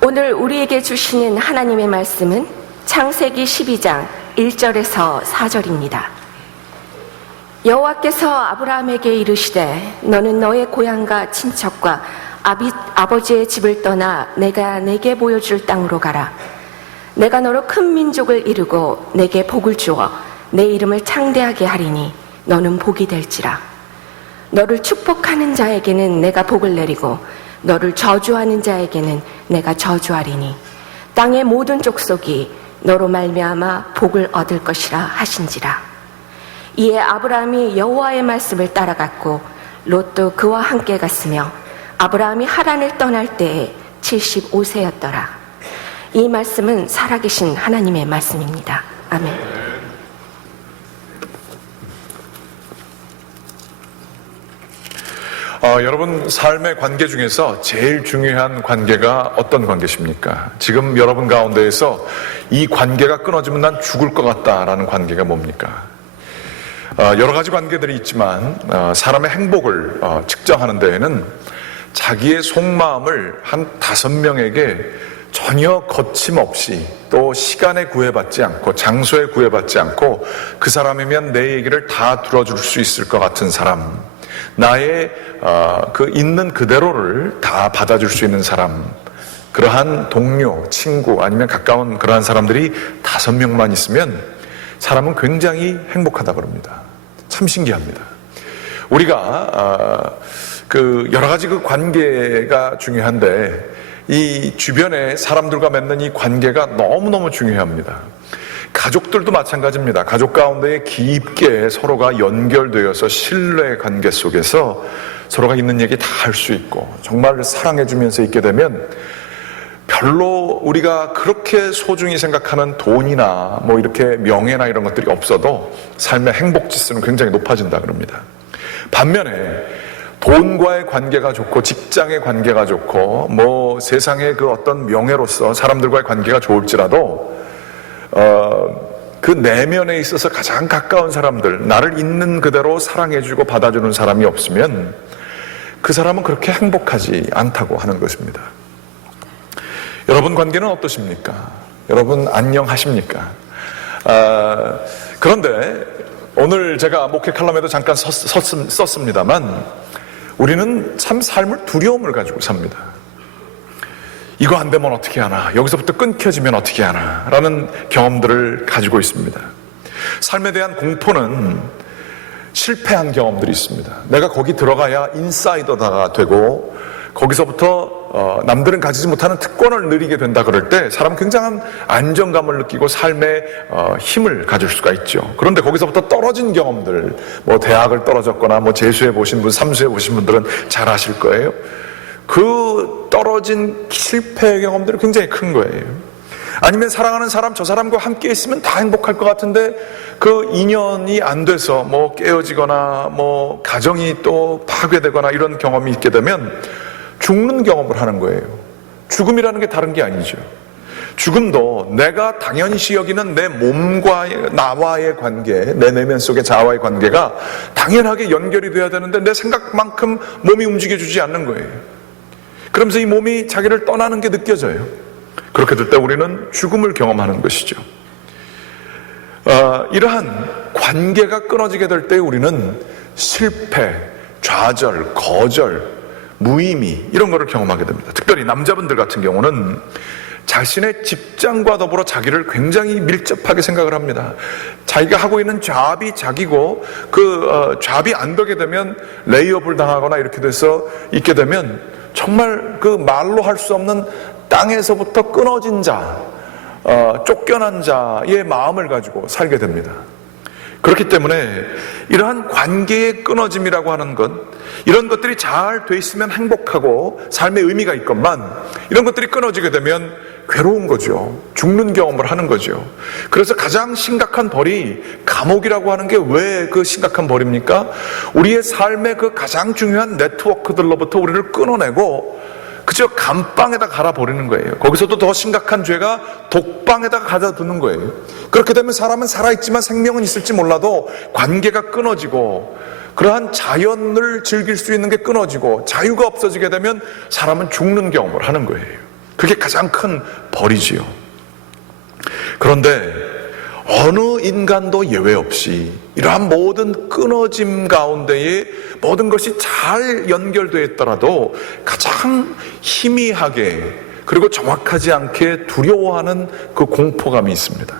오늘 우리에게 주시는 하나님의 말씀은 창세기 12장 1절에서 4절입니다. 여호와께서 아브라함에게 이르시되 너는 너의 고향과 친척과 아버지의 집을 떠나 내가 네게 보여줄 땅으로 가라. 내가 너로 큰 민족을 이루고 내게 복을 주어 내 이름을 창대하게 하리니 너는 복이 될지라. 너를 축복하는 자에게는 내가 복을 내리고 너를 저주하는 자에게는 내가 저주하리니 땅의 모든 족속이 너로 말미암아 복을 얻을 것이라 하신지라. 이에 아브라함이 여호와의 말씀을 따라갔고 롯도 그와 함께 갔으며 아브라함이 하란을 떠날 때에 75세였더라. 이 말씀은 살아계신 하나님의 말씀입니다. 아멘. 여러분 삶의 관계 중에서 제일 중요한 관계가 어떤 관계십니까? 지금 여러분 가운데에서 이 관계가 끊어지면 난 죽을 것 같다라는 관계가 뭡니까? 여러 가지 관계들이 있지만 사람의 행복을 측정하는 데에는 자기의 속마음을 한 5명에게 전혀 거침없이 또 시간에 구애받지 않고 장소에 구애받지 않고 그 사람이면 내 얘기를 다 들어줄 수 있을 것 같은 사람, 나의 그 있는 그대로를 다 받아줄 수 있는 사람, 그러한 동료, 친구 아니면 가까운 그러한 사람들이 5명만 있으면 사람은 굉장히 행복하다고 그럽니다. 참 신기합니다. 우리가 그 여러 가지 그 관계가 중요한데 이 주변에 사람들과 맺는 이 관계가 너무너무 중요합니다. 가족들도 마찬가지입니다. 가족 가운데 깊게 서로가 연결되어서 신뢰 관계 속에서 서로가 있는 얘기 다 할 수 있고 정말 사랑해주면서 있게 되면 별로 우리가 그렇게 소중히 생각하는 돈이나 뭐 이렇게 명예나 이런 것들이 없어도 삶의 행복 지수는 굉장히 높아진다 그럽니다. 반면에 돈과의 관계가 좋고 직장의 관계가 좋고 뭐 세상의 그 어떤 명예로서 사람들과의 관계가 좋을지라도 그 내면에 있어서 가장 가까운 사람들, 나를 있는 그대로 사랑해주고 받아주는 사람이 없으면 그 사람은 그렇게 행복하지 않다고 하는 것입니다. 여러분 관계는 어떠십니까? 여러분 안녕하십니까? 그런데 오늘 제가 목회 칼럼에도 잠깐 썼습니다만 우리는 참 삶을 두려움을 가지고 삽니다. 이거 안 되면 어떻게 하나, 여기서부터 끊겨지면 어떻게 하나 라는 경험들을 가지고 있습니다. 삶에 대한 공포는 실패한 경험들이 있습니다. 내가 거기 들어가야 인사이더가 되고 거기서부터 남들은 가지지 못하는 특권을 누리게 된다 그럴 때 사람은 굉장한 안정감을 느끼고 삶의 힘을 가질 수가 있죠. 그런데 거기서부터 떨어진 경험들, 뭐 대학을 떨어졌거나 뭐 재수해 보신 분, 삼수해 보신 분들은 잘 아실 거예요. 그 떨어진 실패의 경험들이 굉장히 큰 거예요. 아니면 사랑하는 사람, 저 사람과 함께 있으면 다 행복할 것 같은데 그 인연이 안 돼서 뭐 깨어지거나 뭐 가정이 또 파괴되거나 이런 경험이 있게 되면 죽는 경험을 하는 거예요. 죽음이라는 게 다른 게 아니죠. 죽음도 내가 당연시 여기는 내 몸과 나와의 관계, 내 내면 속의 자아와의 관계가 당연하게 연결이 돼야 되는데 내 생각만큼 몸이 움직여주지 않는 거예요. 그러면서 이 몸이 자기를 떠나는 게 느껴져요. 그렇게 될 때 우리는 죽음을 경험하는 것이죠. 이러한 관계가 끊어지게 될 때 우리는 실패, 좌절, 거절, 무의미 이런 거를 경험하게 됩니다. 특별히 남자분들 같은 경우는 자신의 직장과 더불어 자기를 굉장히 밀접하게 생각을 합니다. 자기가 하고 있는 잡이 자기고 그 잡이 안 되게 되면 레이업을 당하거나 이렇게 돼서 있게 되면 정말 그 말로 할 수 없는 땅에서부터 끊어진 자, 쫓겨난 자의 마음을 가지고 살게 됩니다. 그렇기 때문에 이러한 관계의 끊어짐이라고 하는 것, 이런 것들이 잘 돼 있으면 행복하고 삶의 의미가 있건만 이런 것들이 끊어지게 되면 괴로운 거죠. 죽는 경험을 하는 거죠. 그래서 가장 심각한 벌이 감옥이라고 하는 게 왜 그 심각한 벌입니까? 우리의 삶의 그 가장 중요한 네트워크들로부터 우리를 끊어내고 그저 감방에다 갈아버리는 거예요. 거기서도 더 심각한 죄가 독방에다가 가둬두는 거예요. 그렇게 되면 사람은 살아있지만 생명은 있을지 몰라도 관계가 끊어지고 그러한 자연을 즐길 수 있는 게 끊어지고 자유가 없어지게 되면 사람은 죽는 경험을 하는 거예요. 그게 가장 큰 벌이지요. 그런데 어느 인간도 예외 없이 이러한 모든 끊어짐 가운데에 모든 것이 잘 연결되어 있더라도 가장 희미하게 그리고 정확하지 않게 두려워하는 그 공포감이 있습니다.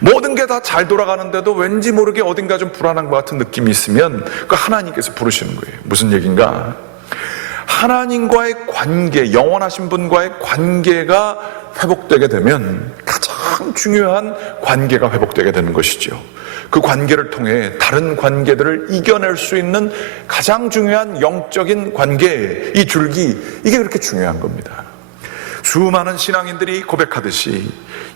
모든 게 다 잘 돌아가는데도 왠지 모르게 어딘가 좀 불안한 것 같은 느낌이 있으면 그 하나님께서 부르시는 거예요. 무슨 얘기인가? 하나님과의 관계, 영원하신 분과의 관계가 회복되게 되면 가장 중요한 관계가 회복되게 되는 것이죠. 그 관계를 통해 다른 관계들을 이겨낼 수 있는 가장 중요한 영적인 관계, 이 줄기, 이게 그렇게 중요한 겁니다. 수많은 신앙인들이 고백하듯이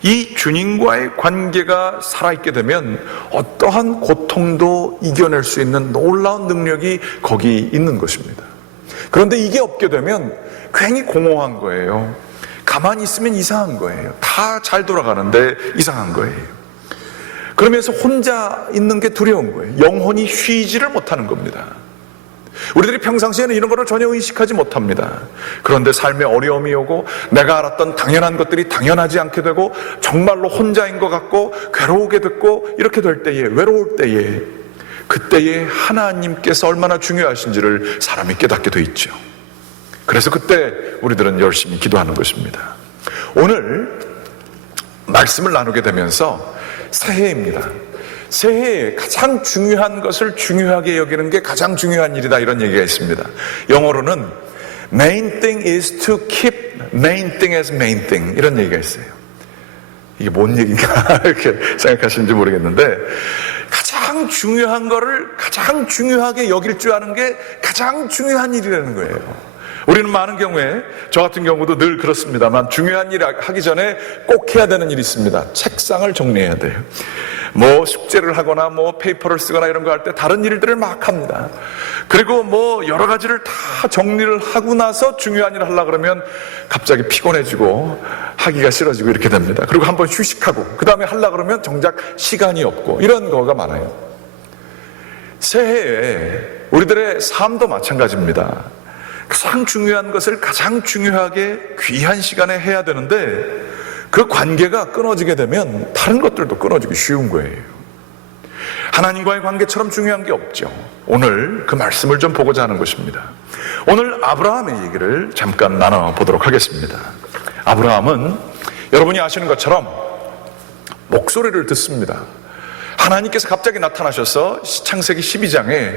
이 주님과의 관계가 살아있게 되면 어떠한 고통도 이겨낼 수 있는 놀라운 능력이 거기 있는 것입니다. 그런데 이게 없게 되면 괜히 공허한 거예요. 가만히 있으면 이상한 거예요. 다 잘 돌아가는데 이상한 거예요. 그러면서 혼자 있는 게 두려운 거예요. 영혼이 쉬지를 못하는 겁니다. 우리들이 평상시에는 이런 거를 전혀 의식하지 못합니다. 그런데 삶에 어려움이 오고 내가 알았던 당연한 것들이 당연하지 않게 되고 정말로 혼자인 것 같고 괴로우게 됐고 이렇게 될 때에, 외로울 때에, 그때에 하나님께서 얼마나 중요하신지를 사람이 깨닫게 돼 있죠. 그래서 그때 우리들은 열심히 기도하는 것입니다. 오늘 말씀을 나누게 되면서 새해입니다. 새해에 가장 중요한 것을 중요하게 여기는 게 가장 중요한 일이다, 이런 얘기가 있습니다. 영어로는 main thing is to keep main thing as main thing, 이런 얘기가 있어요. 이게 뭔 얘기인가 이렇게 생각하시는지 모르겠는데, 가장 중요한 거를 가장 중요하게 여길 줄 아는 게 가장 중요한 일이라는 거예요. 우리는 많은 경우에, 저 같은 경우도 늘 그렇습니다만, 중요한 일 하기 전에 꼭 해야 되는 일이 있습니다. 책상을 정리해야 돼요. 뭐 숙제를 하거나 뭐 페이퍼를 쓰거나 이런 거 할 때 다른 일들을 막 합니다. 그리고 뭐 여러 가지를 다 정리를 하고 나서 중요한 일을 하려고 그러면 갑자기 피곤해지고 하기가 싫어지고 이렇게 됩니다. 그리고 한번 휴식하고 그 다음에 하려고 그러면 정작 시간이 없고 이런 거가 많아요. 새해에 우리들의 삶도 마찬가지입니다. 가장 중요한 것을 가장 중요하게 귀한 시간에 해야 되는데 그 관계가 끊어지게 되면 다른 것들도 끊어지기 쉬운 거예요. 하나님과의 관계처럼 중요한 게 없죠. 오늘 그 말씀을 좀 보고자 하는 것입니다. 오늘 아브라함의 얘기를 잠깐 나눠보도록 하겠습니다. 아브라함은 여러분이 아시는 것처럼 목소리를 듣습니다. 하나님께서 갑자기 나타나셔서 창세기 12장에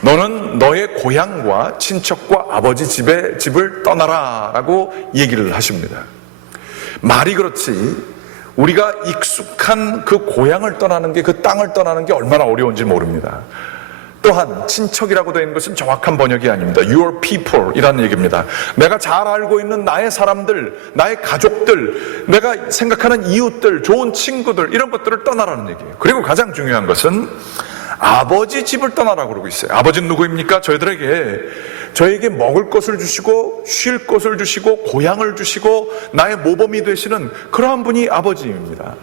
너는 너의 고향과 친척과 아버지 집을 떠나라 라고 얘기를 하십니다. 말이 그렇지 우리가 익숙한 그 고향을 떠나는 게, 그 땅을 떠나는 게 얼마나 어려운지 모릅니다. 또한 친척이라고 되어 있는 것은 정확한 번역이 아닙니다. Your people 이라는 얘기입니다. 내가 잘 알고 있는 나의 사람들, 나의 가족들, 내가 생각하는 이웃들, 좋은 친구들, 이런 것들을 떠나라는 얘기예요. 그리고 가장 중요한 것은 아버지 집을 떠나라고 그러고 있어요. 아버지는 누구입니까? 저에게 먹을 것을 주시고 쉴 것을 주시고 고향을 주시고 나의 모범이 되시는 그러한 분이 아버지입니다.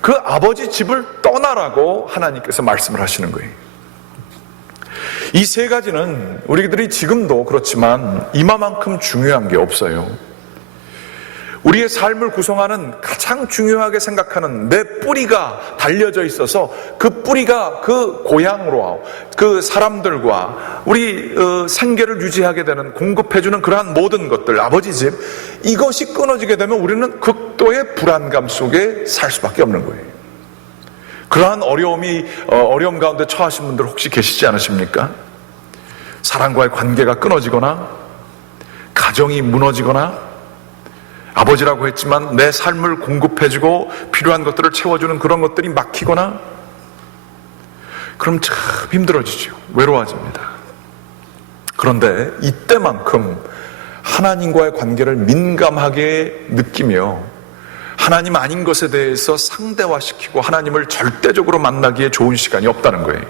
그 아버지 집을 떠나라고 하나님께서 말씀을 하시는 거예요. 이 세 가지는 우리들이 지금도 그렇지만 이마만큼 중요한 게 없어요. 우리의 삶을 구성하는 가장 중요하게 생각하는 내 뿌리가 달려져 있어서 그 뿌리가 그 고향으로, 그 사람들과 우리 생계를 유지하게 되는, 공급해주는 그러한 모든 것들, 아버지 집, 이것이 끊어지게 되면 우리는 극도의 불안감 속에 살 수밖에 없는 거예요. 그러한 어려움 가운데 처하신 분들 혹시 계시지 않으십니까? 사랑과의 관계가 끊어지거나 가정이 무너지거나 아버지라고 했지만 내 삶을 공급해주고 필요한 것들을 채워주는 그런 것들이 막히거나, 그럼 참 힘들어지죠. 외로워집니다. 그런데 이때만큼 하나님과의 관계를 민감하게 느끼며 하나님 아닌 것에 대해서 상대화시키고 하나님을 절대적으로 만나기에 좋은 시간이 없다는 거예요.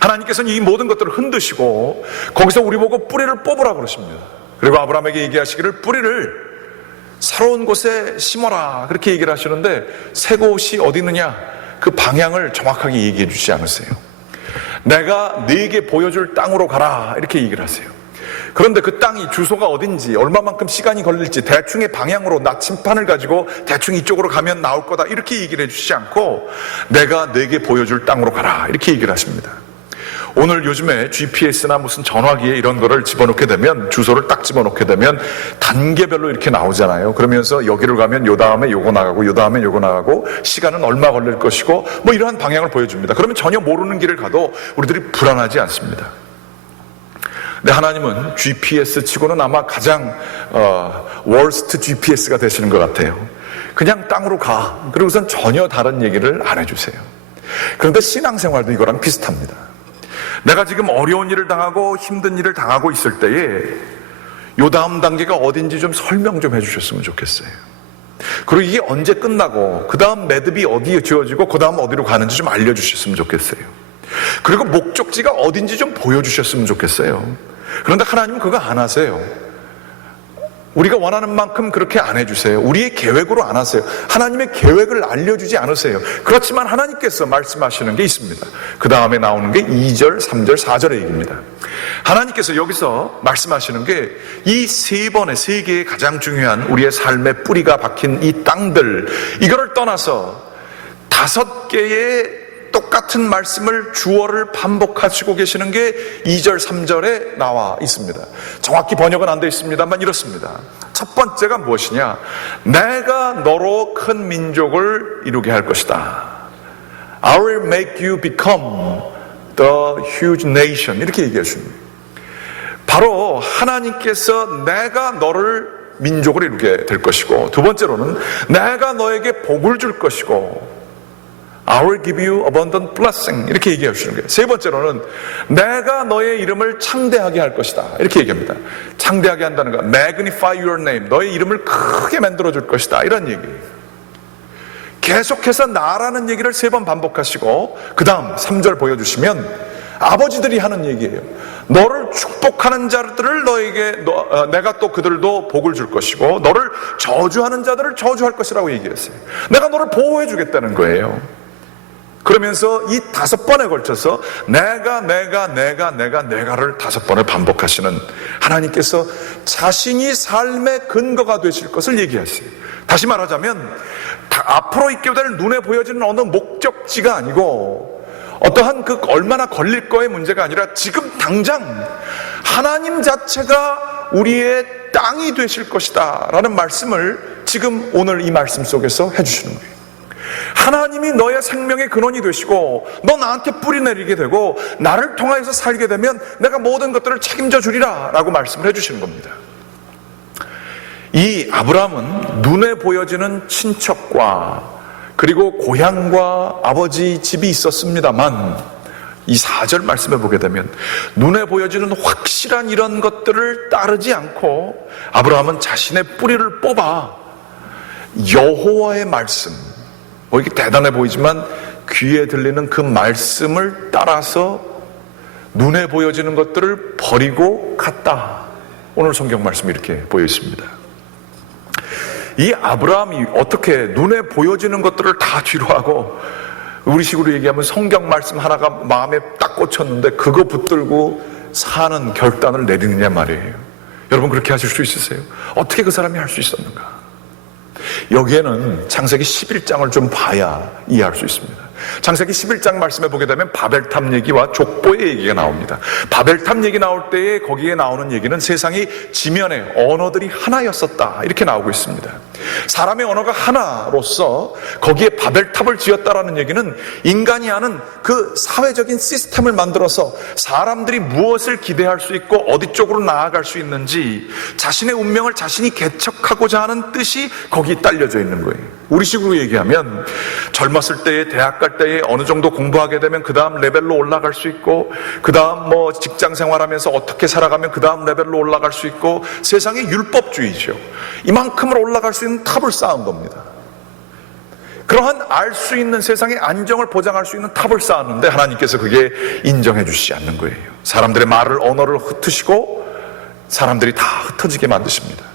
하나님께서는 이 모든 것들을 흔드시고 거기서 우리 보고 뿌리를 뽑으라고 그러십니다. 그리고 아브라함에게 얘기하시기를 뿌리를 새로운 곳에 심어라, 그렇게 얘기를 하시는데 새 곳이 어디 있느냐, 그 방향을 정확하게 얘기해 주지 않으세요. 내가 네게 보여줄 땅으로 가라, 이렇게 얘기를 하세요. 그런데 그 땅이 주소가 어딘지, 얼마만큼 시간이 걸릴지, 대충의 방향으로 나침판을 가지고 대충 이쪽으로 가면 나올 거다, 이렇게 얘기를 해주시지 않고 내가 내게 보여줄 땅으로 가라, 이렇게 얘기를 하십니다. 오늘 요즘에 GPS나 무슨 전화기에 이런 거를 집어넣게 되면, 주소를 딱 집어넣게 되면 단계별로 이렇게 나오잖아요. 그러면서 여기를 가면 요 다음에 요거 나가고 요 다음에 요거 나가고 시간은 얼마 걸릴 것이고 뭐 이러한 방향을 보여줍니다. 그러면 전혀 모르는 길을 가도 우리들이 불안하지 않습니다. 근데 하나님은 GPS 치고는 아마 가장 월스트 GPS가 되시는 것 같아요. 그냥 땅으로 가. 그리고선 전혀 다른 얘기를 안 해주세요. 그런데 신앙생활도 이거랑 비슷합니다. 내가 지금 어려운 일을 당하고 힘든 일을 당하고 있을 때에 요 다음 단계가 어딘지 좀 설명 좀 해주셨으면 좋겠어요. 그리고 이게 언제 끝나고 그 다음 매듭이 어디에 지어지고 그 다음 어디로 가는지 좀 알려주셨으면 좋겠어요. 그리고 목적지가 어딘지 좀 보여주셨으면 좋겠어요. 그런데 하나님은 그거 안 하세요. 우리가 원하는 만큼 그렇게 안 해주세요. 우리의 계획으로 안 하세요. 하나님의 계획을 알려주지 않으세요. 그렇지만 하나님께서 말씀하시는 게 있습니다. 그 다음에 나오는 게 2절, 3절, 4절의 얘기입니다. 하나님께서 여기서 말씀하시는 게 이 세 개의 가장 중요한 우리의 삶의 뿌리가 박힌 이 땅들, 이거를 떠나서 5개의 똑같은 말씀을 주어를 반복하시고 계시는 게 2절, 3절에 나와 있습니다. 정확히 번역은 안 되어 있습니다만 이렇습니다. 첫 번째가 무엇이냐? 내가 너로 큰 민족을 이루게 할 것이다. I will make you become the huge nation. 이렇게 얘기하십니다. 바로 하나님께서 내가 너를 민족을 이루게 될 것이고, 두 번째로는 내가 너에게 복을 줄 것이고, I will give you abundant blessing. 이렇게 얘기해 주시는 거예요. 세 번째로는 내가 너의 이름을 창대하게 할 것이다. 이렇게 얘기합니다. 창대하게 한다는 거, magnify your name. 너의 이름을 크게 만들어 줄 것이다. 이런 얘기예요. 계속해서 나라는 얘기를 3번 반복하시고 그 다음 3절 보여주시면 아버지들이 하는 얘기예요. 너를 축복하는 자들을 너에게 내가 또 그들도 복을 줄 것이고, 너를 저주하는 자들을 저주할 것이라고 얘기했어요. 내가 너를 보호해 주겠다는 거예요. 그러면서 이 5번에 걸쳐서 내가를 5번을 반복하시는 하나님께서 자신이 삶의 근거가 되실 것을 얘기하세요. 다시 말하자면 앞으로 있게 될 눈에 보여지는 어느 목적지가 아니고 어떠한 그 얼마나 걸릴 거의 문제가 아니라 지금 당장 하나님 자체가 우리의 땅이 되실 것이다 라는 말씀을 지금 오늘 이 말씀 속에서 해주시는 거예요. 하나님이 너의 생명의 근원이 되시고 너 나한테 뿌리 내리게 되고 나를 통하여서 살게 되면 내가 모든 것들을 책임져 주리라 라고 말씀을 해주시는 겁니다. 이 아브라함은 눈에 보여지는 친척과 그리고 고향과 아버지 집이 있었습니다만, 이 4절 말씀해 보게 되면 눈에 보여지는 확실한 이런 것들을 따르지 않고 아브라함은 자신의 뿌리를 뽑아 여호와의 말씀, 뭐 이게 대단해 보이지만 귀에 들리는 그 말씀을 따라서 눈에 보여지는 것들을 버리고 갔다. 오늘 성경 말씀이 이렇게 보여 있습니다. 이 아브라함이 어떻게 눈에 보여지는 것들을 다 뒤로 하고, 우리 식으로 얘기하면 성경 말씀 하나가 마음에 딱 꽂혔는데 그거 붙들고 사는 결단을 내리느냐 말이에요. 여러분 그렇게 하실 수 있으세요? 어떻게 그 사람이 할 수 있었는가? 여기에는 창세기 11장을 좀 봐야 이해할 수 있습니다. 창세기 11장 말씀에 보게 되면 바벨탑 얘기와 족보의 얘기가 나옵니다. 바벨탑 얘기 나올 때에 거기에 나오는 얘기는 세상이 지면에 언어들이 하나였었다 이렇게 나오고 있습니다. 사람의 언어가 하나로서 거기에 바벨탑을 지었다라는 얘기는 인간이 하는 그 사회적인 시스템을 만들어서 사람들이 무엇을 기대할 수 있고 어디 쪽으로 나아갈 수 있는지 자신의 운명을 자신이 개척하고자 하는 뜻이 거기에 딸려져 있는 거예요. 우리식으로 얘기하면 젊었을 때에 대학 갈 때에 어느 정도 공부하게 되면 그 다음 레벨로 올라갈 수 있고, 그 다음 뭐 직장 생활하면서 어떻게 살아가면 그 다음 레벨로 올라갈 수 있고, 세상의 율법주의죠. 이만큼을 올라갈 수 있는 탑을 쌓은 겁니다. 그러한 알 수 있는 세상의 안정을 보장할 수 있는 탑을 쌓았는데 하나님께서 그게 인정해 주시지 않는 거예요. 사람들의 말을, 언어를 흩으시고 사람들이 다 흩어지게 만드십니다.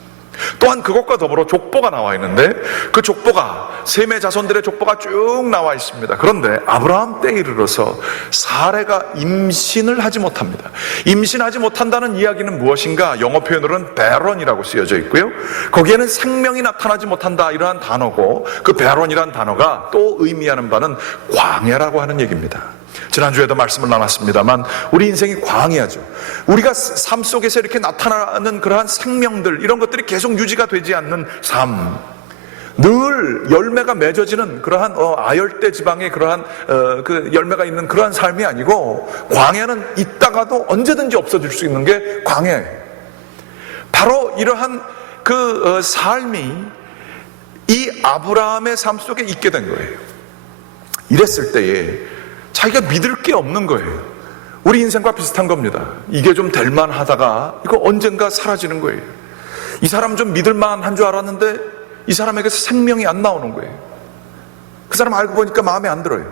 또한 그것과 더불어 족보가 나와 있는데 그 족보가 셈의 자손들의 족보가 쭉 나와 있습니다. 그런데 아브라함 때에 이르러서 사레가 임신을 하지 못합니다. 임신하지 못한다는 이야기는 무엇인가? 영어 표현으로는 배런이라고 쓰여져 있고요. 거기에는 생명이 나타나지 못한다 이러한 단어고, 그 배런이라는 단어가 또 의미하는 바는 광야라고 하는 얘기입니다. 지난주에도 말씀을 나눴습니다만 우리 인생이 광야죠. 우리가 삶 속에서 이렇게 나타나는 그러한 생명들, 이런 것들이 계속 유지가 되지 않는 삶, 늘 열매가 맺어지는 그러한 아열대 지방의 그러한 그 열매가 있는 그러한 삶이 아니고, 광야는 있다가도 언제든지 없어질 수 있는 게 광야예요. 바로 이러한 그 삶이 이 아브라함의 삶 속에 있게 된 거예요. 이랬을 때에 자기가 믿을 게 없는 거예요. 우리 인생과 비슷한 겁니다. 이게 좀 될만 하다가 이거 언젠가 사라지는 거예요. 이 사람 좀 믿을만 한 줄 알았는데 이 사람에게서 생명이 안 나오는 거예요. 그 사람 알고 보니까 마음에 안 들어요.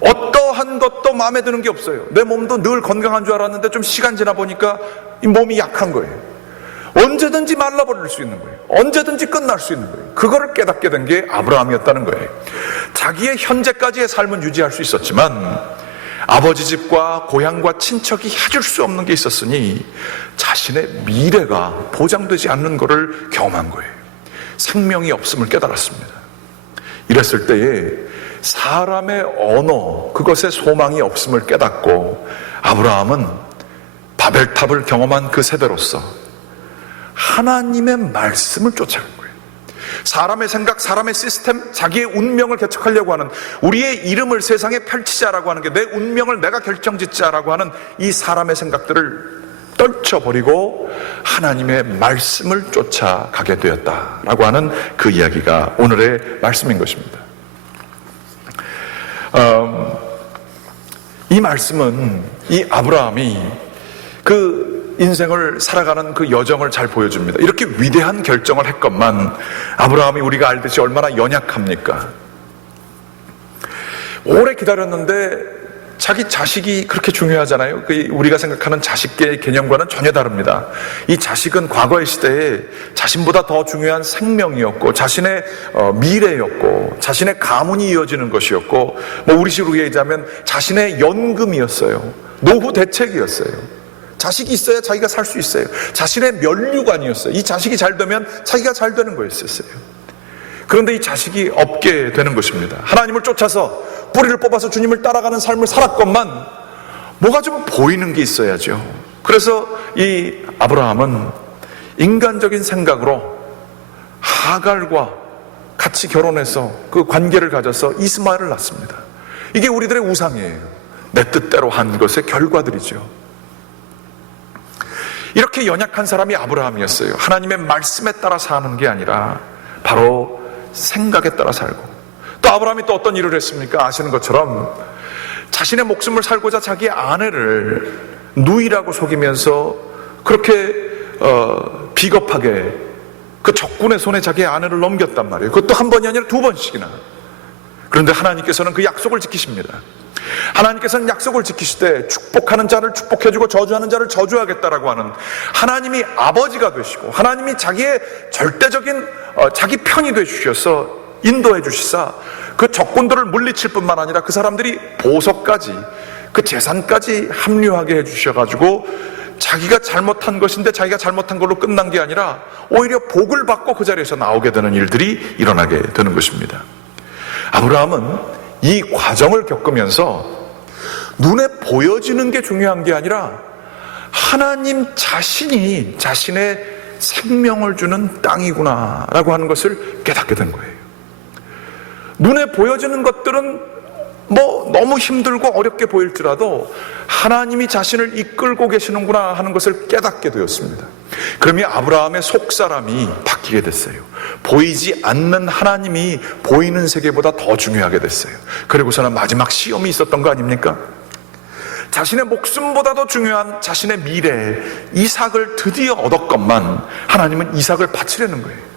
어떠한 것도 마음에 드는 게 없어요. 내 몸도 늘 건강한 줄 알았는데 좀 시간 지나 보니까 이 몸이 약한 거예요. 언제든지 말라버릴 수 있는 거예요. 언제든지 끝날 수 있는 거예요. 그거를 깨닫게 된 게 아브라함이었다는 거예요. 자기의 현재까지의 삶은 유지할 수 있었지만 아버지 집과 고향과 친척이 해줄 수 없는 게 있었으니 자신의 미래가 보장되지 않는 것을 경험한 거예요. 생명이 없음을 깨달았습니다. 이랬을 때에 사람의 언어, 그것에 소망이 없음을 깨닫고 아브라함은 바벨탑을 경험한 그 세대로서 하나님의 말씀을 쫓아간 거예요. 사람의 생각, 사람의 시스템, 자기의 운명을 개척하려고 하는, 우리의 이름을 세상에 펼치자라고 하는 게, 내 운명을 내가 결정짓자라고 하는 이 사람의 생각들을 떨쳐버리고 하나님의 말씀을 쫓아가게 되었다라고 하는 그 이야기가 오늘의 말씀인 것입니다. 이 말씀은 이 아브라함이 그 인생을 살아가는 그 여정을 잘 보여줍니다. 이렇게 위대한 결정을 했건만 아브라함이 우리가 알듯이 얼마나 연약합니까? 오래 기다렸는데 자기 자식이 그렇게 중요하잖아요. 우리가 생각하는 자식계의 개념과는 전혀 다릅니다. 이 자식은 과거의 시대에 자신보다 더 중요한 생명이었고, 자신의 미래였고, 자신의 가문이 이어지는 것이었고, 우리식으로 얘기하자면 자신의 연금이었어요. 노후 대책이었어요. 자식이 있어야 자기가 살 수 있어요. 자신의 면류관이었어요. 이 자식이 잘 되면 자기가 잘 되는 거였었어요. 그런데 이 자식이 없게 되는 것입니다. 하나님을 쫓아서 뿌리를 뽑아서 주님을 따라가는 삶을 살았건만 뭐가 좀 보이는 게 있어야죠. 그래서 이 아브라함은 인간적인 생각으로 하갈과 같이 결혼해서 그 관계를 가져서 이스마엘을 낳습니다. 이게 우리들의 우상이에요. 내 뜻대로 한 것의 결과들이죠. 이렇게 연약한 사람이 아브라함이었어요. 하나님의 말씀에 따라 사는 게 아니라 바로 생각에 따라 살고, 또 아브라함이 또 어떤 일을 했습니까? 아시는 것처럼 자신의 목숨을 살고자 자기 아내를 누이라고 속이면서 그렇게 비겁하게 그 적군의 손에 자기 아내를 넘겼단 말이에요. 그것도 한 번이 아니라 두 번씩이나. 그런데 하나님께서는 그 약속을 지키십니다. 하나님께서는 약속을 지키시되 축복하는 자를 축복해주고 저주하는 자를 저주하겠다라고 하는, 하나님이 아버지가 되시고 하나님이 자기의 절대적인 자기 편이 되주셔서 인도해 주시사 그 적군들을 물리칠 뿐만 아니라 그 사람들이 보석까지, 그 재산까지 합류하게 해주셔가지고 자기가 잘못한 것인데 자기가 잘못한 걸로 끝난 게 아니라 오히려 복을 받고 그 자리에서 나오게 되는 일들이 일어나게 되는 것입니다. 아브라함은 이 과정을 겪으면서 눈에 보여지는 게 중요한 게 아니라 하나님 자신이 자신의 생명을 주는 땅이구나 라고 하는 것을 깨닫게 된 거예요. 눈에 보여지는 것들은 너무 힘들고 어렵게 보일지라도 하나님이 자신을 이끌고 계시는구나 하는 것을 깨닫게 되었습니다. 그러면 아브라함의 속사람이 바뀌게 됐어요. 보이지 않는 하나님이 보이는 세계보다 더 중요하게 됐어요. 그리고서는 마지막 시험이 있었던 거 아닙니까? 자신의 목숨보다도 중요한 자신의 미래 이삭을 드디어 얻었건만 하나님은 이삭을 바치려는 거예요.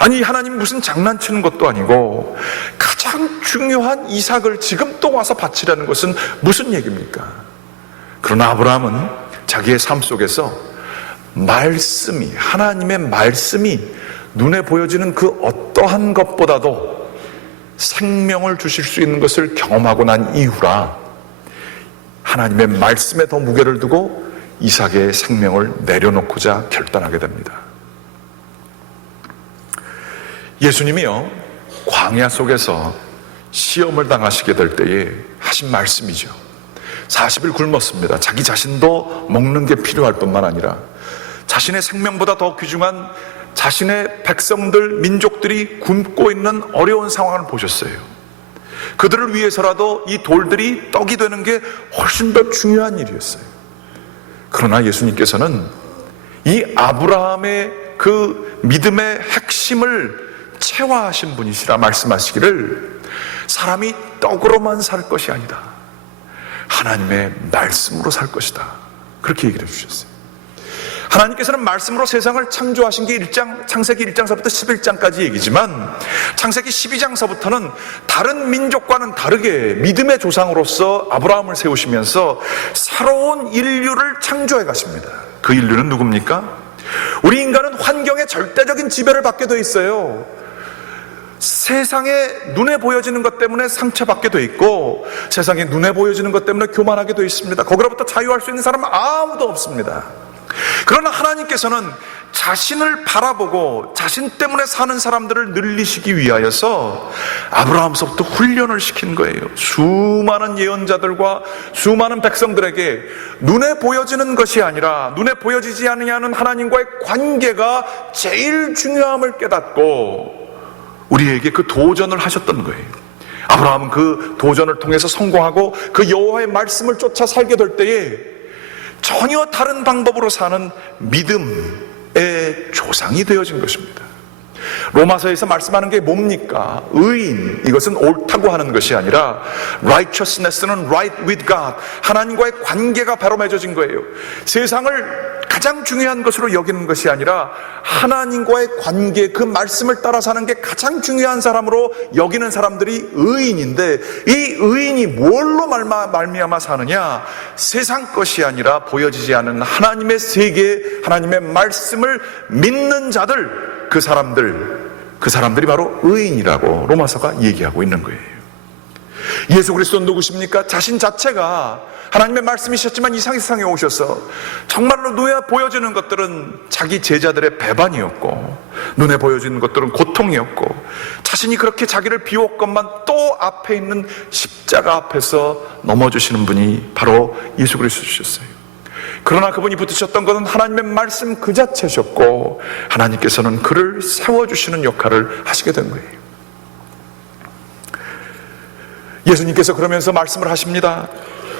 아니, 하나님 무슨 장난치는 것도 아니고 가장 중요한 이삭을 지금 또 와서 바치라는 것은 무슨 얘기입니까? 그러나 아브라함은 자기의 삶 속에서 말씀이, 하나님의 말씀이 눈에 보여지는 그 어떠한 것보다도 생명을 주실 수 있는 것을 경험하고 난 이후라 하나님의 말씀에 더 무게를 두고 이삭의 생명을 내려놓고자 결단하게 됩니다. 예수님이요, 광야 속에서 시험을 당하시게 될 때에 하신 말씀이죠. 40일 굶었습니다. 자기 자신도 먹는 게 필요할 뿐만 아니라 자신의 생명보다 더 귀중한 자신의 백성들, 민족들이 굶고 있는 어려운 상황을 보셨어요. 그들을 위해서라도 이 돌들이 떡이 되는 게 훨씬 더 중요한 일이었어요. 그러나 예수님께서는 이 아브라함의 그 믿음의 핵심을 체화하신 분이시라 말씀하시기를 사람이 떡으로만 살 것이 아니다, 하나님의 말씀으로 살 것이다, 그렇게 얘기를 해주셨어요. 하나님께서는 말씀으로 세상을 창조하신 게 창세기 1장서부터 11장까지 얘기지만 창세기 12장서부터는 다른 민족과는 다르게 믿음의 조상으로서 아브라함을 세우시면서 새로운 인류를 창조해 가십니다. 그 인류는 누굽니까? 우리 인간은 환경의 절대적인 지배를 받게 돼 있어요. 세상에 눈에 보여지는 것 때문에 상처받게 돼 있고 세상에 눈에 보여지는 것 때문에 교만하게 돼 있습니다. 거기로부터 자유할 수 있는 사람은 아무도 없습니다. 그러나 하나님께서는 자신을 바라보고 자신 때문에 사는 사람들을 늘리시기 위하여서 아브라함서부터 훈련을 시킨 거예요. 수많은 예언자들과 수많은 백성들에게 눈에 보여지는 것이 아니라 눈에 보여지지 않느냐는 하나님과의 관계가 제일 중요함을 깨닫고 우리에게 그 도전을 하셨던 거예요. 아브라함은 그 도전을 통해서 성공하고 그 여호와의 말씀을 쫓아 살게 될 때에 전혀 다른 방법으로 사는 믿음의 조상이 되어진 것입니다. 로마서에서 말씀하는 게 뭡니까? 의인, 이것은 옳다고 하는 것이 아니라 righteousness는 right with God, 하나님과의 관계가 바로 맺어진 거예요. 세상을 가장 중요한 것으로 여기는 것이 아니라 하나님과의 관계, 그 말씀을 따라 사는 게 가장 중요한 사람으로 여기는 사람들이 의인인데, 이 의인이 뭘로 말미암아 사느냐? 세상 것이 아니라 보여지지 않는 하나님의 세계, 하나님의 말씀을 믿는 자들, 그 사람들이 바로 의인이라고 로마서가 얘기하고 있는 거예요. 예수 그리스도는 누구십니까? 자신 자체가 하나님의 말씀이셨지만 이 세상에 오셔서 정말로 눈에 보여지는 것들은 자기 제자들의 배반이었고 눈에 보여지는 것들은 고통이었고 자신이 그렇게 자기를 비웠건만 또 앞에 있는 십자가 앞에서 넘어지시는 분이 바로 예수 그리스도셨어요. 그러나 그분이 붙으셨던 것은 하나님의 말씀 그 자체셨고 하나님께서는 그를 세워주시는 역할을 하시게 된 거예요. 예수님께서 그러면서 말씀을 하십니다.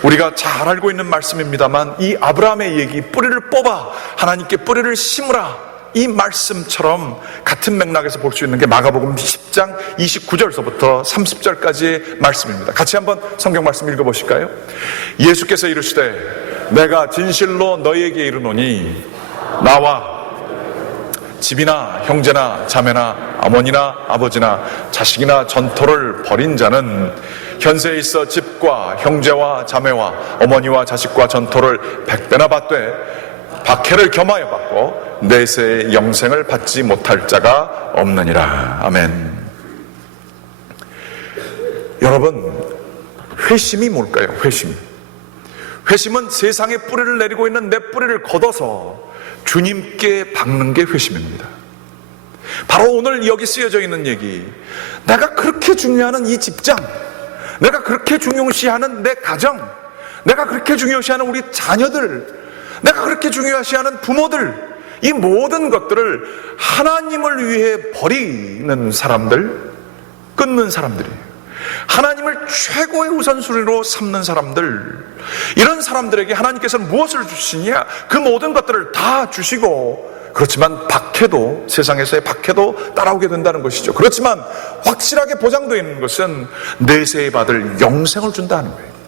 우리가 잘 알고 있는 말씀입니다만 이 아브라함의 얘기, 뿌리를 뽑아 하나님께 뿌리를 심으라, 이 말씀처럼 같은 맥락에서 볼 수 있는 게 마가복음 10장 29절서부터 30절까지의 말씀입니다. 같이 한번 성경 말씀 읽어보실까요? 예수께서 이르시되 내가 진실로 너희에게 이르노니 나와 집이나 형제나 자매나 어머니나 아버지나 자식이나 전토를 벌인 자는 현세에 있어 집과 형제와 자매와 어머니와 자식과 전토를 100배나 받되 박해를 겸하여 받고 내세의 영생을 받지 못할 자가 없느니라. 아멘. 여러분, 회심이 뭘까요? 회심은 세상에 뿌리를 내리고 있는 내 뿌리를 걷어서 주님께 박는 게 회심입니다. 바로 오늘 여기 쓰여져 있는 얘기, 내가 그렇게 중요하는 이 직장, 내가 그렇게 중요시하는 내 가정, 내가 그렇게 중요시하는 우리 자녀들, 내가 그렇게 중요시하는 부모들, 이 모든 것들을 하나님을 위해 버리는 사람들, 끊는 사람들이에요. 하나님을 최고의 우선순위로 삼는 사람들, 이런 사람들에게 하나님께서는 무엇을 주시냐? 그 모든 것들을 다 주시고, 그렇지만 박해도, 세상에서의 박해도 따라오게 된다는 것이죠. 그렇지만 확실하게 보장되어 있는 것은 내세에 받을 영생을 준다는 거예요.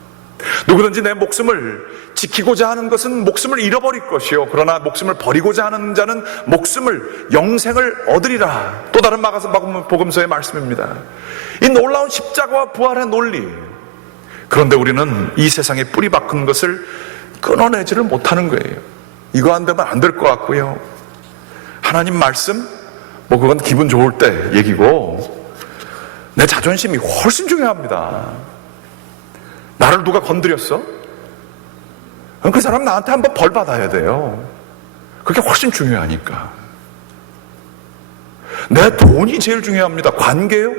누구든지 내 목숨을 지키고자 하는 것은 목숨을 잃어버릴 것이요, 그러나 목숨을 버리고자 하는 자는 목숨을, 영생을 얻으리라. 또 다른 마가복음서의 말씀입니다. 이 놀라운 십자가와 부활의 논리, 그런데 우리는 이 세상에 뿌리 박은 것을 끊어내지를 못하는 거예요. 이거 안 되면 안 될 것 같고요. 하나님 말씀, 뭐 그건 기분 좋을 때 얘기고, 내 자존심이 훨씬 중요합니다. 나를 누가 건드렸어? 그럼 그 사람 나한테 한번 벌 받아야 돼요. 그게 훨씬 중요하니까. 내 돈이 제일 중요합니다. 관계요?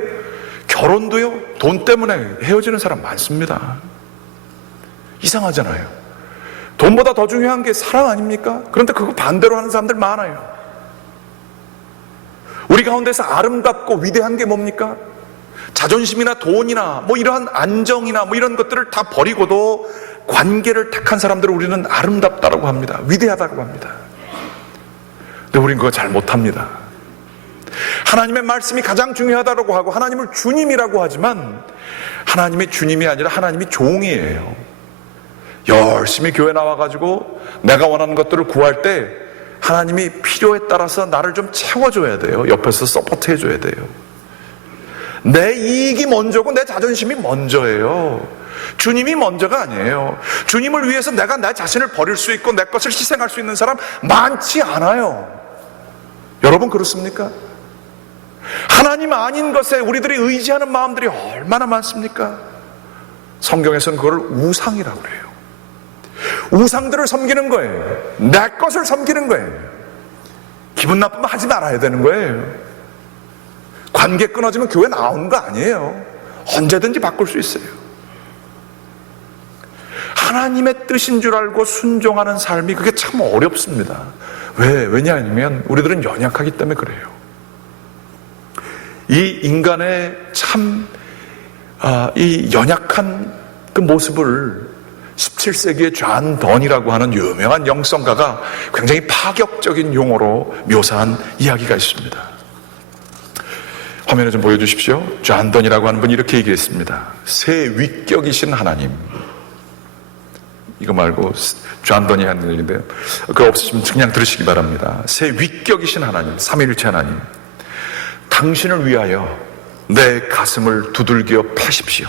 결혼도요? 돈 때문에 헤어지는 사람 많습니다. 이상하잖아요. 돈보다 더 중요한 게 사랑 아닙니까? 그런데 그거 반대로 하는 사람들 많아요. 우리 가운데서 아름답고 위대한 게 뭡니까? 자존심이나 돈이나 뭐 이러한 안정이나 뭐 이런 것들을 다 버리고도 관계를 택한 사람들을 우리는 아름답다라고 합니다. 위대하다고 합니다. 근데 우린 그거 잘 못합니다. 하나님의 말씀이 가장 중요하다고 하고 하나님을 주님이라고 하지만 하나님의 주님이 아니라 하나님이 종이에요. 열심히 교회 나와가지고 내가 원하는 것들을 구할 때 하나님이 필요에 따라서 나를 좀 채워줘야 돼요. 옆에서 서포트 해줘야 돼요. 내 이익이 먼저고 내 자존심이 먼저예요. 주님이 먼저가 아니에요. 주님을 위해서 내가 내 자신을 버릴 수 있고 내 것을 희생할 수 있는 사람 많지 않아요. 여러분 그렇습니까? 하나님 아닌 것에 우리들이 의지하는 마음들이 얼마나 많습니까? 성경에서는 그걸 우상이라고 그래요. 우상들을 섬기는 거예요. 내 것을 섬기는 거예요. 기분 나쁘면 하지 말아야 되는 거예요. 관계 끊어지면 교회 나오는 거 아니에요. 언제든지 바꿀 수 있어요. 하나님의 뜻인 줄 알고 순종하는 삶이 그게 참 어렵습니다. 왜냐하면 우리들은 연약하기 때문에 그래요. 이 인간의 이 연약한 그 모습을 17세기의 존 던이라고 하는 유명한 영성가가 굉장히 파격적인 용어로 묘사한 이야기가 있습니다. 화면에 좀 보여주십시오. 존 던이라고 하는 분이 이렇게 얘기했습니다. 새 위격이신 하나님. 이거 말고 존 던이 하는 얘기인데 그거 없으시면 그냥 들으시기 바랍니다. 새 위격이신 하나님, 삼위일체 하나님, 당신을 위하여 내 가슴을 두들겨 파십시오.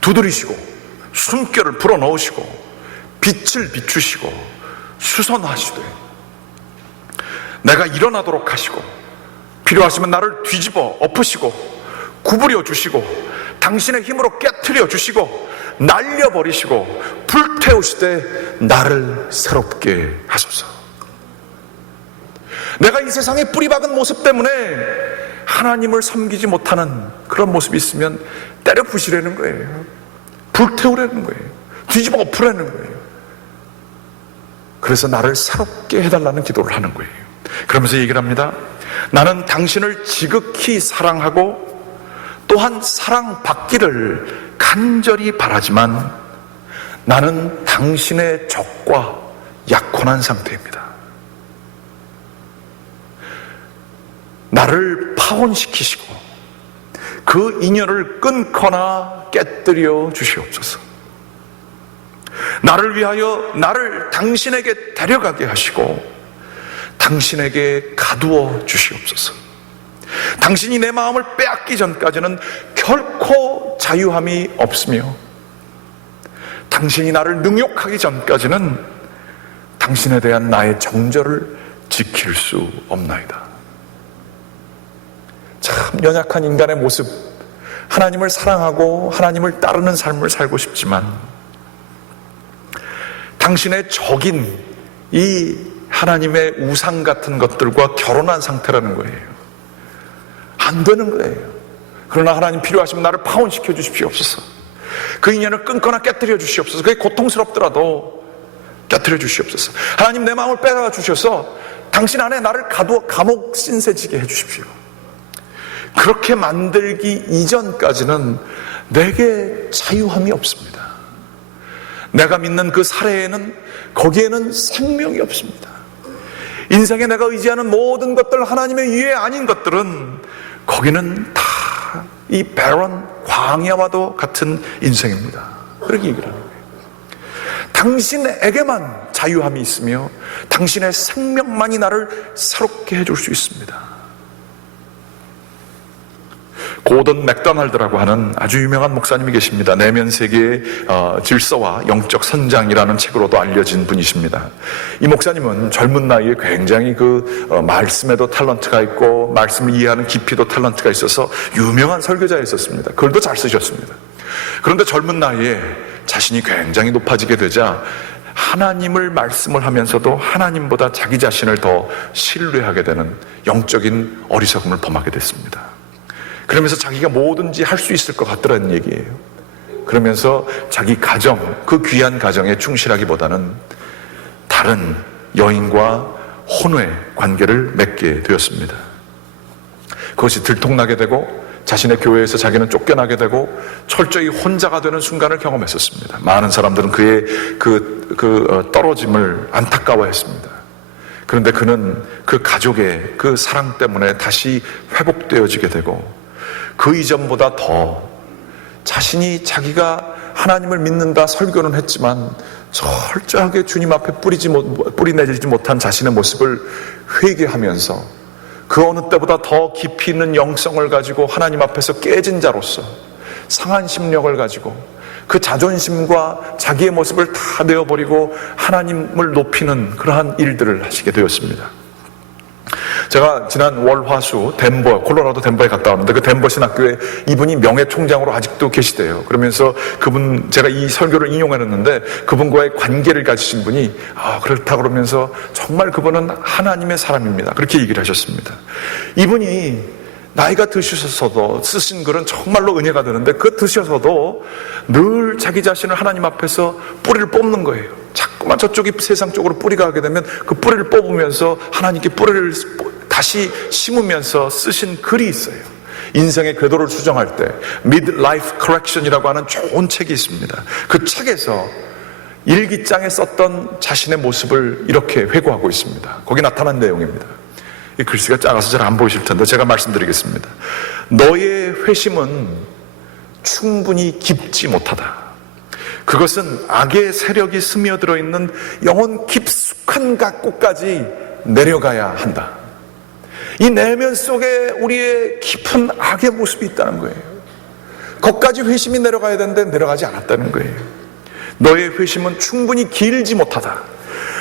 두드리시고 숨결을 불어넣으시고 빛을 비추시고 수선하시되 내가 일어나도록 하시고 필요하시면 나를 뒤집어 엎으시고 구부려 주시고 당신의 힘으로 깨트려 주시고 날려버리시고 불태우시되 나를 새롭게 하소서. 내가 이 세상에 뿌리박은 모습 때문에 하나님을 섬기지 못하는 그런 모습이 있으면 때려 부시라는 거예요. 불태우라는 거예요. 뒤집어 엎으라는 거예요. 그래서 나를 새롭게 해달라는 기도를 하는 거예요. 그러면서 얘기를 합니다. 나는 당신을 지극히 사랑하고 또한 사랑받기를 간절히 바라지만 나는 당신의 적과 약혼한 상태입니다. 나를 파혼시키시고 그 인연을 끊거나 깨뜨려 주시옵소서. 나를 위하여 나를 당신에게 데려가게 하시고 당신에게 가두어 주시옵소서. 당신이 내 마음을 빼앗기 전까지는 결코 자유함이 없으며 당신이 나를 능욕하기 전까지는 당신에 대한 나의 정절을 지킬 수 없나이다. 참 연약한 인간의 모습, 하나님을 사랑하고 하나님을 따르는 삶을 살고 싶지만 당신의 적인 이 하나님의 우상 같은 것들과 결혼한 상태라는 거예요. 안 되는 거예요. 그러나 하나님 필요하시면 나를 파혼시켜 주십시옵소서. 그 인연을 끊거나 깨뜨려 주시옵소서. 그게 고통스럽더라도 깨뜨려 주시옵소서. 하나님 내 마음을 빼가 주셔서 당신 안에 나를 가두어 감옥 신세지게 해 주십시오. 그렇게 만들기 이전까지는 내게 자유함이 없습니다. 내가 믿는 그 사례에는 거기에는 생명이 없습니다. 인생에 내가 의지하는 모든 것들, 하나님의 위에 아닌 것들은 거기는 다 이 barren 광야와도 같은 인생입니다. 그렇게 얘기를 하는 거예요. 당신에게만 자유함이 있으며 당신의 생명만이 나를 새롭게 해줄 수 있습니다. 고던 맥도날드라고 하는 아주 유명한 목사님이 계십니다. 내면 세계의 질서와 영적 선장이라는 책으로도 알려진 분이십니다. 이 목사님은 젊은 나이에 굉장히 말씀에도 탤런트가 있고 말씀을 이해하는 깊이도 탤런트가 있어서 유명한 설교자였었습니다. 글도 잘 쓰셨습니다. 그런데 젊은 나이에 자신이 굉장히 높아지게 되자 하나님을 말씀을 하면서도 하나님보다 자기 자신을 더 신뢰하게 되는 영적인 어리석음을 범하게 됐습니다. 그러면서 자기가 뭐든지 할 수 있을 것 같더라는 얘기예요. 그러면서 자기 가정, 그 귀한 가정에 충실하기보다는 다른 여인과 혼외 관계를 맺게 되었습니다. 그것이 들통나게 되고 자신의 교회에서 자기는 쫓겨나게 되고 철저히 혼자가 되는 순간을 경험했었습니다. 많은 사람들은 그의 떨어짐을 안타까워했습니다. 그런데 그는 그 가족의 그 사랑 때문에 다시 회복되어지게 되고 그 이전보다 더 자기가 하나님을 믿는다 설교는 했지만 철저하게 주님 앞에 뿌리내리지 못한 자신의 모습을 회개하면서 그 어느 때보다 더 깊이 있는 영성을 가지고 하나님 앞에서 깨진 자로서 상한 심령을 가지고 그 자존심과 자기의 모습을 다 내어버리고 하나님을 높이는 그러한 일들을 하시게 되었습니다. 제가 지난 월, 화, 수 콜로라도 덴버에 갔다 왔는데 그 덴버 신학교에 이분이 명예총장으로 아직도 계시대요. 그러면서 제가 이 설교를 인용했는데 그분과의 관계를 가지신 분이 그렇다 그러면서 정말 그분은 하나님의 사람입니다. 그렇게 얘기를 하셨습니다. 이분이 나이가 드셔서도 쓰신 글은 정말로 은혜가 되는데 드셔서도 늘 자기 자신을 하나님 앞에서 뿌리를 뽑는 거예요. 자꾸만 저쪽이 세상 쪽으로 뿌리가 가게 되면 그 뿌리를 뽑으면서 하나님께 뿌리를 다시 심으면서 쓰신 글이 있어요. 인생의 궤도를 수정할 때 Midlife Correction이라고 하는 좋은 책이 있습니다. 그 책에서 일기장에 썼던 자신의 모습을 이렇게 회고하고 있습니다. 거기 나타난 내용입니다. 이 글씨가 작아서 잘 안 보이실 텐데 제가 말씀드리겠습니다. 너의 회심은 충분히 깊지 못하다. 그것은 악의 세력이 스며들어 있는 영혼 깊숙한 곳까지 내려가야 한다. 이 내면 속에 우리의 깊은 악의 모습이 있다는 거예요. 거기까지 회심이 내려가야 되는데 내려가지 않았다는 거예요. 너의 회심은 충분히 길지 못하다.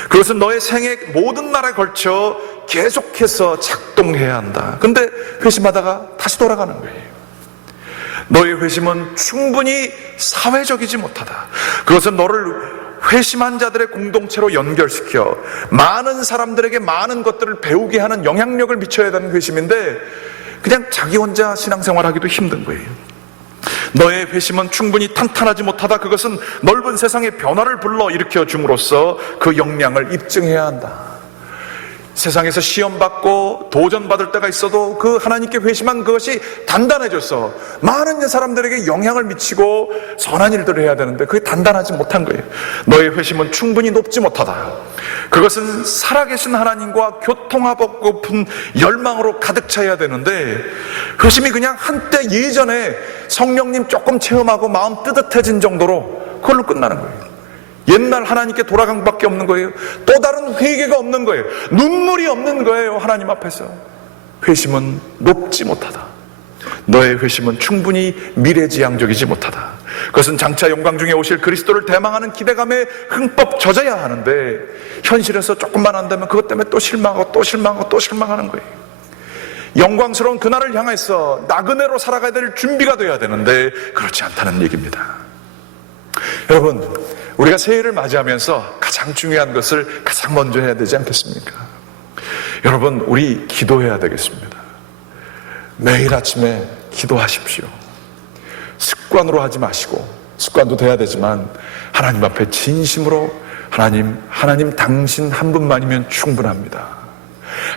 그것은 너의 생애 모든 날에 걸쳐 계속해서 작동해야 한다. 근데 회심하다가 다시 돌아가는 거예요. 너의 회심은 충분히 사회적이지 못하다. 그것은 너를 회심한 자들의 공동체로 연결시켜 많은 사람들에게 많은 것들을 배우게 하는 영향력을 미쳐야 되는 회심인데 그냥 자기 혼자 신앙생활하기도 힘든 거예요. 너의 회심은 충분히 탄탄하지 못하다. 그것은 넓은 세상의 변화를 불러일으켜 줌으로써 그 역량을 입증해야 한다. 세상에서 시험받고 도전받을 때가 있어도 그 하나님께 회심한 그것이 단단해져서 많은 사람들에게 영향을 미치고 선한 일들을 해야 되는데 그게 단단하지 못한 거예요. 너의 회심은 충분히 높지 못하다. 그것은 살아계신 하나님과 교통하고픈 열망으로 가득 차야 되는데 회심이 그냥 한때 예전에 성령님 조금 체험하고 마음 뜨뜻해진 정도로 그걸로 끝나는 거예요. 옛날 하나님께 돌아간 것밖에 없는 거예요. 또 다른 회개가 없는 거예요. 눈물이 없는 거예요. 하나님 앞에서. 회심은 높지 못하다. 너의 회심은 충분히 미래지향적이지 못하다. 그것은 장차 영광 중에 오실 그리스도를 대망하는 기대감에 흠뻑 젖어야 하는데 현실에서 조금만 안 되면 그것 때문에 또 실망하고 또 실망하고 또 실망하는 거예요. 영광스러운 그날을 향해서 나그네로 살아가야 될 준비가 돼야 되는데 그렇지 않다는 얘기입니다. 여러분, 우리가 새해를 맞이하면서 가장 중요한 것을 가장 먼저 해야 되지 않겠습니까? 여러분, 우리 기도해야 되겠습니다. 매일 아침에 기도하십시오. 습관으로 하지 마시고, 습관도 돼야 되지만 하나님 앞에 진심으로 하나님 당신 한 분만이면 충분합니다.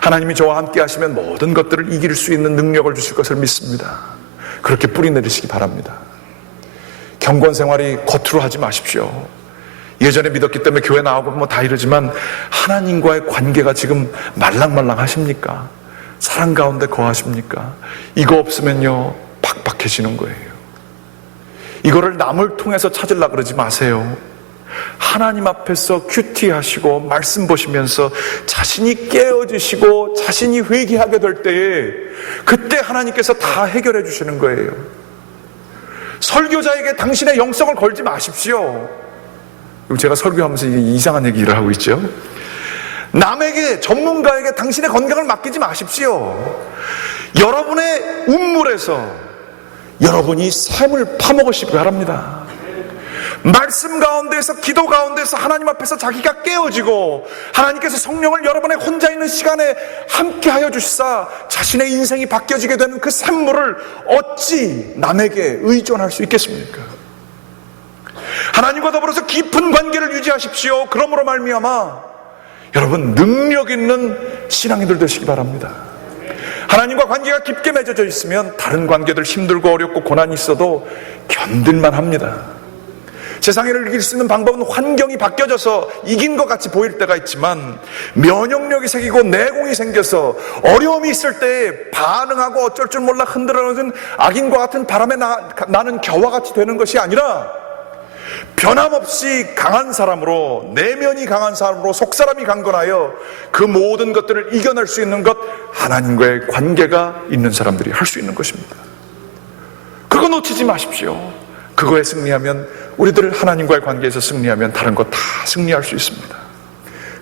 하나님이 저와 함께 하시면 모든 것들을 이길 수 있는 능력을 주실 것을 믿습니다. 그렇게 뿌리내리시기 바랍니다. 경건 생활이 겉으로 하지 마십시오. 예전에 믿었기 때문에 교회 나오고 뭐 다 이러지만 하나님과의 관계가 지금 말랑말랑 하십니까? 사랑 가운데 거하십니까? 이거 없으면요 팍팍해지는 거예요. 이거를 남을 통해서 찾으려고 그러지 마세요. 하나님 앞에서 큐티하시고 말씀 보시면서 자신이 깨어지시고 자신이 회개하게 될 때에 그때 하나님께서 다 해결해 주시는 거예요. 설교자에게 당신의 영성을 걸지 마십시오. 제가 설교하면서 이상한 얘기를 하고 있죠. 남에게, 전문가에게 당신의 건강을 맡기지 마십시오. 여러분의 운물에서 여러분이 삶을 파먹으시기 바랍니다. 말씀 가운데서, 기도 가운데서 하나님 앞에서 자기가 깨어지고 하나님께서 성령을 여러분의 혼자 있는 시간에 함께하여 주시사 자신의 인생이 바뀌어지게 되는 그 산물을 어찌 남에게 의존할 수 있겠습니까? 하나님과 더불어서 깊은 관계를 유지하십시오. 그러므로 말미암아 여러분 능력 있는 신앙인들 되시기 바랍니다. 하나님과 관계가 깊게 맺어져 있으면 다른 관계들 힘들고 어렵고 고난이 있어도 견딜만 합니다. 세상을 이길 수 있는 방법은 환경이 바뀌어져서 이긴 것 같이 보일 때가 있지만 면역력이 생기고 내공이 생겨서 어려움이 있을 때 반응하고 어쩔 줄 몰라 흔들어놓은 악인과 같은 바람에 나는 겨와 같이 되는 것이 아니라 변함없이 강한 사람으로, 내면이 강한 사람으로, 속사람이 강건하여 그 모든 것들을 이겨낼 수 있는 것, 하나님과의 관계가 있는 사람들이 할 수 있는 것입니다. 그거 놓치지 마십시오. 그거에 승리하면, 우리들 하나님과의 관계에서 승리하면 다른 거 다 승리할 수 있습니다.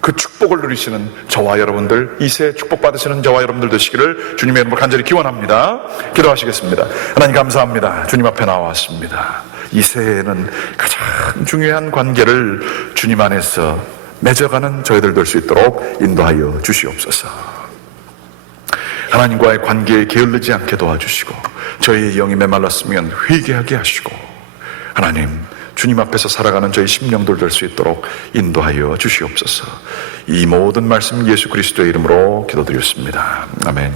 그 축복을 누리시는 저와 여러분들, 이 새 축복받으시는 저와 여러분들 되시기를 주님의 이름으로 간절히 기원합니다. 기도하시겠습니다. 하나님 감사합니다. 주님 앞에 나왔습니다. 이 새해에는 가장 중요한 관계를 주님 안에서 맺어가는 저희들 될 수 있도록 인도하여 주시옵소서. 하나님과의 관계에 게을르지 않게 도와주시고 저희의 영이 메말랐으면 회개하게 하시고 하나님 주님 앞에서 살아가는 저희 심령들 될 수 있도록 인도하여 주시옵소서. 이 모든 말씀 예수 그리스도의 이름으로 기도드렸습니다. 아멘.